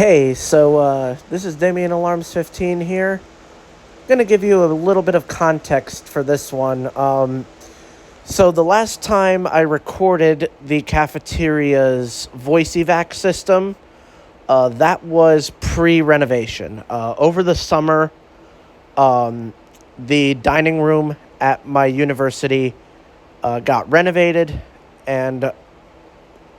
Hey, this is Damien15 here. Gonna give you a little bit of context for this one. So the last time I recorded the cafeteria's voice evac system, that was pre-renovation. Over the summer, the dining room at my university got renovated, and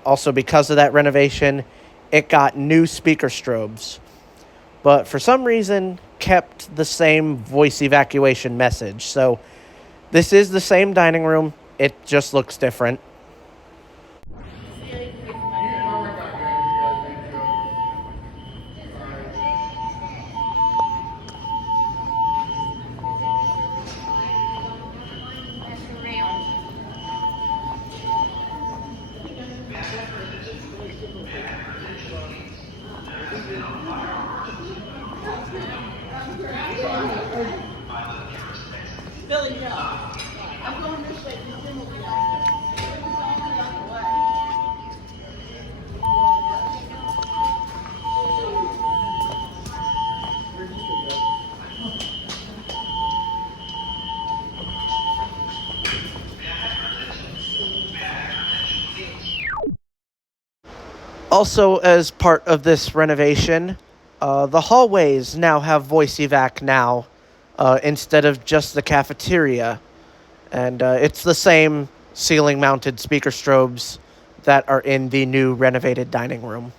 also because of that renovation, it got new speaker strobes. But for some reason kept the same voice evacuation message. So this is the same dining room, it just looks different. Billy, no. I'm going this way. Jim will be out there. Also, as part of this renovation, the hallways now have voice evac now, instead of just the cafeteria. And it's the same ceiling mounted speaker strobes that are in the new renovated dining room.